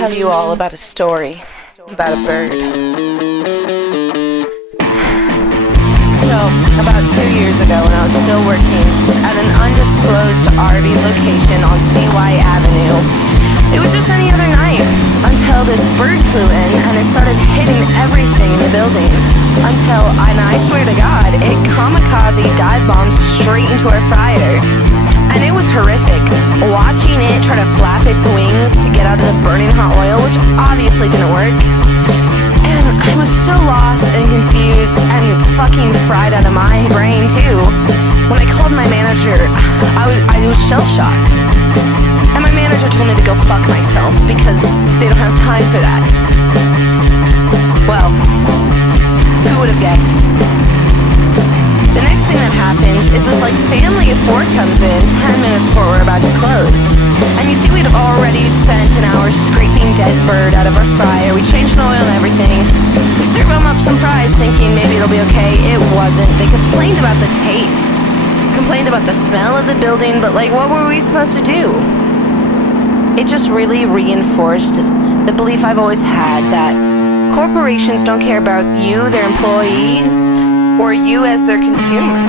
tell you all about a story about a bird. So, about 2 years ago when I was still working at an undisclosed Arby's location on CY Avenue, it was just any other night until this bird flew in and it started hitting everything in the building until, and I swear to God, it kamikaze dive bombed straight into our fryer. And it was horrific, watching it try to flap its wings to get out of the burning hot oil, which obviously didn't work. And I was so lost and confused and fucking fried out of my brain too. When I called my manager, I was shell-shocked. And my manager told me to go fuck myself because they don't have time for that. Well, who would have guessed? The next thing that happens is this family of four comes in 10 minutes before we're about to close. And you see we'd already spent an hour scraping dead bird out of our fryer. We changed the oil and everything. We serve them up some fries thinking maybe it'll be okay. It wasn't. They complained about the taste. Complained about the smell of the building, but what were we supposed to do? It just really reinforced the belief I've always had that corporations don't care about you, their employee, or you as their consumer.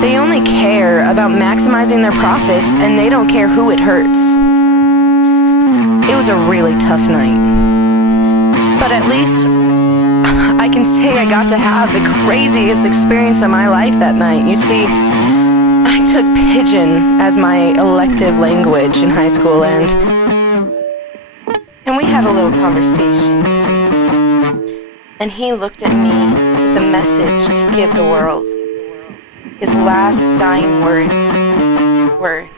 They only care about maximizing their profits, and they don't care who it hurts. It was a really tough night. But at least I can say I got to have the craziest experience of my life that night. You see, I took Pidgin as my elective language in high school, and we had a little conversation, you see. And he looked at me with a message to give the world. His last dying words were,